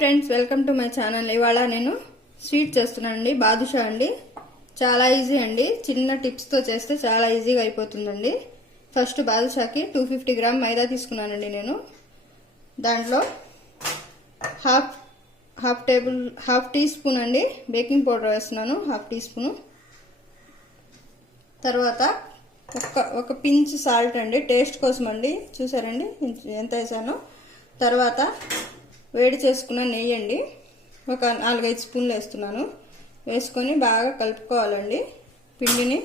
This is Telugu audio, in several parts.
Friends, welcome to my channel. ఇవాళ నేను స్వీట్ చేస్తున్నానండి. బాదుషా అండి. చాలా ఈజీ అండి. చిన్న టిప్స్తో చేస్తే చాలా ఈజీగా అయిపోతుందండి. ఫస్ట్ బాదుషాకి 250 గ్రామ్ మైదా తీసుకున్నానండి నేను. దాంట్లో హాఫ్ టీ స్పూన్ అండి బేకింగ్ పౌడర్ వేస్తున్నాను, హాఫ్ టీ స్పూను. తర్వాత ఒక పించ్ సాల్ట్ అండి, టేస్ట్ కోసం అండి. చూసారండి ఎంత వేసానో. తర్వాత వేడి చేసుకున్న నెయ్యి అండి, ఒక 4-5 స్పూన్లు వేస్తున్నాను. వేసుకొని బాగా కలుపుకోవాలండి. పిండిని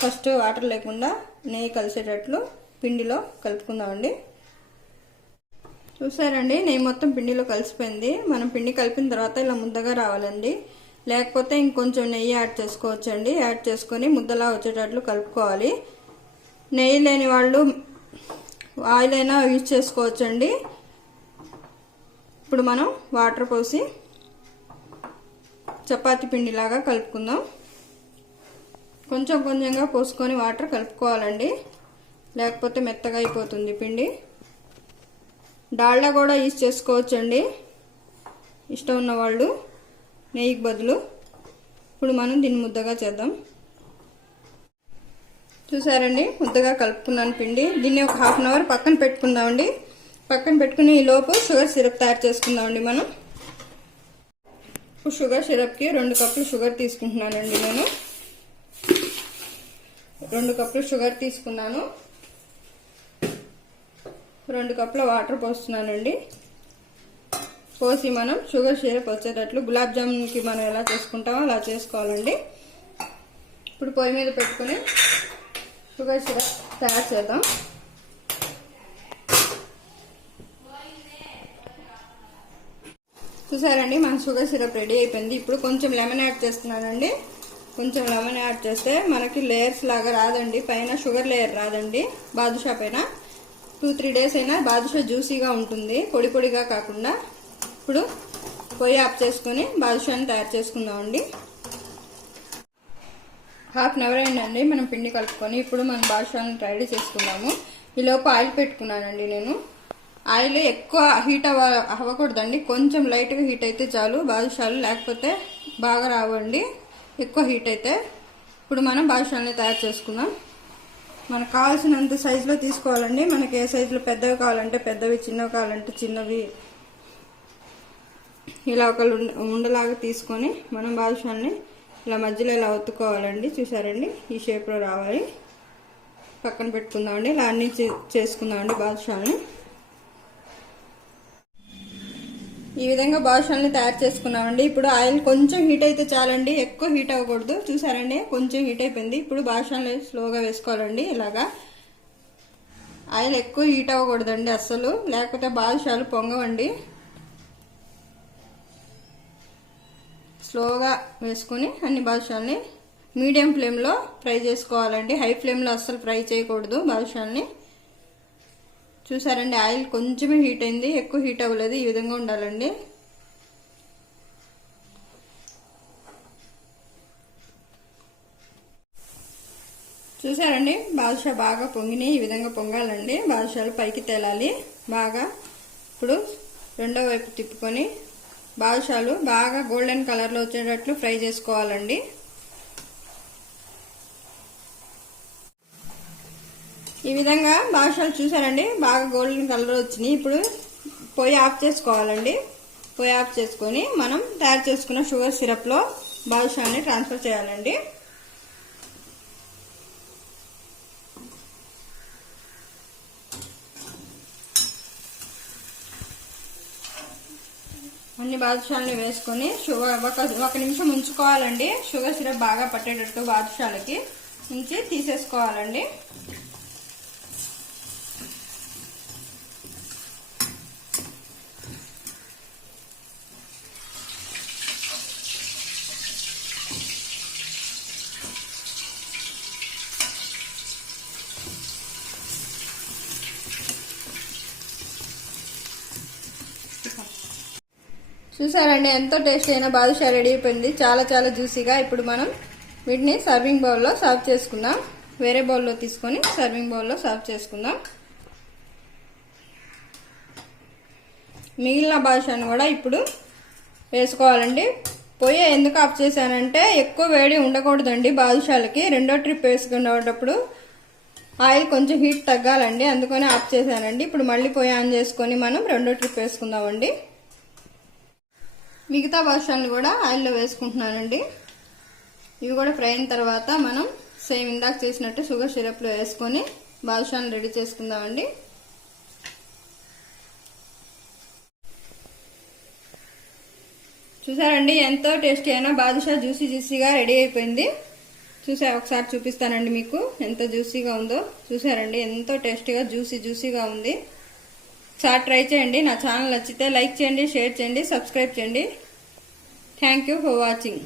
ఫస్ట్ వాటర్ లేకుండా నెయ్యి కలిసేటట్లు పిండిలో కలుపుకుందామండి. చూసారండి, నెయ్యి మొత్తం పిండిలో కలిసిపోయింది. మనం పిండి కలిపిన తర్వాత ఇలా ముద్దగా రావాలండి. లేకపోతే ఇంకొంచెం నెయ్యి యాడ్ చేసుకోవచ్చండి. యాడ్ చేసుకొని ముద్దలా వచ్చేటట్లు కలుపుకోవాలి. నెయ్యి లేని వాళ్ళు ఆయిల్ అయినా యూజ్ చేసుకోవచ్చండి. ఇప్పుడు మనం వాటర్ పోసి చపాతీ పిండిలాగా కలుపుకుందాం. కొంచెం కొంచెంగా పోసుకొని వాటర్ కలుపుకోవాలండి, లేకపోతే మెత్తగా అయిపోతుంది పిండి. డాల్డా కూడా యూజ్ చేసుకోవచ్చండి ఇష్టం ఉన్న వాళ్ళు, నెయ్యికి బదులు. ఇప్పుడు మనం దీన్ని ముద్దగా చేద్దాం. చూసారండి, ముద్దగా కలుపుకున్నాను పిండి. దీన్ని ఒక హాఫ్ అన్ అవర్ పక్కన పెట్టుకుందామండి. పక్కన పెట్టుకుని ఈ లోపు షుగర్ సిరప్ తయారు చేసుకుందామండి మనం. షుగర్ సిరప్కి 2 కప్పులు షుగర్ తీసుకుంటున్నానండి నేను. 2 కప్పులు షుగర్ తీసుకున్నాను. 2 కప్పుల వాటర్ పోస్తున్నానండి. పోసి మనం షుగర్ సిరప్ వచ్చేటట్లు గులాబ్ జామున్కి మనం ఎలా చేసుకుంటామో అలా చేసుకోవాలండి. ఇప్పుడు పొయ్యి మీద పెట్టుకుని షుగర్ సిరప్ తయారు చేద్దాం. చూసారండి, మన షుగర్ సిరప్ రెడీ అయిపోయింది. ఇప్పుడు కొంచెం లెమన్ యాడ్ చేస్తున్నానండి. కొంచెం లెమన్ యాడ్ చేస్తే మనకి లేయర్స్ లాగా రాదండి, పైన షుగర్ లేయర్ రాదండి. బాదుషా పైన 2-3 డేస్ అయినా బాదుషా జ్యూసీగా ఉంటుంది, పొడి పొడిగా కాకుండా. ఇప్పుడు పొయ్యి ఆఫ్ చేసుకుని బాదుషాని తయారు చేసుకుందామండి. హాఫ్ అన్ అవర్ అయిందండి మనం పిండి కలుపుకొని. ఇప్పుడు మనం బాదుషాని రెడీ చేసుకుందాము. ఈలోపు ఆయిల్ పెట్టుకున్నానండి నేను. ఆయిల్ ఎక్కువ హీట్ అవ్వకూడదండి, కొంచెం లైట్గా హీట్ అయితే చాలు బాదుషాలు, లేకపోతే బాగా రావండి ఎక్కువ హీట్ అయితే. ఇప్పుడు మనం బాదుషాలని తయారు చేసుకుందాం. మనకు కావాల్సినంత సైజులో తీసుకోవాలండి. మనకి ఏ సైజులో పెద్దవి కావాలంటే పెద్దవి, చిన్నవి కావాలంటే చిన్నవి. ఇలా ఒక ఉండలాగా తీసుకొని మనం బాదుషాలని ఇలా మధ్యలో ఇలా ఒత్తుకోవాలండి. చూసారండి, ఈ షేప్లో రావాలి. పక్కన పెట్టుకుందామండి. ఇలా అన్నీ చేసుకుందామండి బాదుషాలని. ఈ విధంగా బాదుషాలని తయారు చేసుకున్నామండి. ఇప్పుడు ఆయిల్ కొంచెం హీట్ అయితే చాలండి, ఎక్కువ హీట్ అవ్వకూడదు. చూసారండి, కొంచెం హీట్ అయిపోయింది. ఇప్పుడు బాదుషాలని స్లోగా వేసుకోవాలండి. ఇలాగా ఆయిల్ ఎక్కువ హీట్ అవ్వకూడదండి అస్సలు, లేకపోతే బాదుషాలు పొంగవండి. స్లోగా వేసుకుని అన్ని బాదుషాలని మీడియం ఫ్లేమ్లో ఫ్రై చేసుకోవాలండి. హై ఫ్లేమ్లో అస్సలు ఫ్రై చేయకూడదు బాదుషాలని. చూసారండి, ఆయిల్ కొంచెమే హీట్ అయింది, ఎక్కువ హీట్ అవ్వలేదు. ఈ విధంగా ఉండాలండి. చూసారండి, బాదుషా బాగా పొంగినాయి. ఈ విధంగా పొంగాలండి, బాదుషాలు పైకి తేలాలి బాగా. ఇప్పుడు రెండో వైపు తిప్పుకొని బాదుషాలు బాగా గోల్డెన్ కలర్లో వచ్చేటట్లు ఫ్రై చేసుకోవాలండి. ఈ విధంగా బాదుషాలు చూసారండి బాగా గోల్డెన్ కలర్ వచ్చినాయి. ఇప్పుడు పొయ్యి ఆఫ్ చేసుకోవాలండి. పొయ్యి ఆఫ్ చేసుకొని మనం తయారు చేసుకున్న షుగర్ సిరప్లో బాదుషాని ట్రాన్స్ఫర్ చేయాలండి. అన్ని బాదుషాలని వేసుకొని ఒక నిమిషం ఉంచుకోవాలండి. షుగర్ సిరప్ బాగా పట్టేటట్టు బాదుషాలకి ఉంచి తీసేసుకోవాలండి. చూసారండి, ఎంతో టేస్టీ అయిన బాదుషా రెడీ అయిపోయింది, చాలా చాలా జ్యూసీగా. ఇప్పుడు మనం వీటిని సర్వింగ్ బౌల్లో సర్వ్ చేసుకుందాం. వేరే బౌల్లో తీసుకొని సర్వింగ్ బౌల్లో సర్వ్ చేసుకుందాం. మిగిలిన బాదుషాను కూడా ఇప్పుడు వేసుకోవాలండి. పొయ్యి ఎందుకు ఆఫ్ చేశానంటే ఎక్కువ వేడి ఉండకూడదండి బాదుషాలకి. రెండో ట్రిప్ వేసుకునేటప్పుడు ఆయిల్ కొంచెం హీట్ తగ్గాలండి, అందుకని ఆఫ్ చేశానండి. ఇప్పుడు మళ్ళీ పొయ్యి ఆన్ చేసుకొని మనం రెండో ట్రిప్ వేసుకుందామండి. మిగతా బాదుషాలను కూడా ఆయిల్లో వేసుకుంటున్నానండి. ఇవి కూడా ఫ్రై అయిన తర్వాత మనం సేమ్ ఇందాక చేసినట్టు షుగర్ సిరప్లో వేసుకొని బాదుషాలను రెడీ చేసుకుందామండి. చూసారండి ఎంతో టేస్టీ అయినా బాదుషా జ్యూసీగా రెడీ అయిపోయింది. ఒకసారి చూపిస్తానండి మీకు ఎంత జ్యూసీగా ఉందో. చూసారండి ఎంతో టేస్టీగా జ్యూసీగా ఉంది. ఒకసారి ట్రై చేయండి. నా ఛానల్ నచ్చితే లైక్ చేయండి, షేర్ చేయండి, సబ్స్క్రైబ్ చేయండి. Thank you for watching.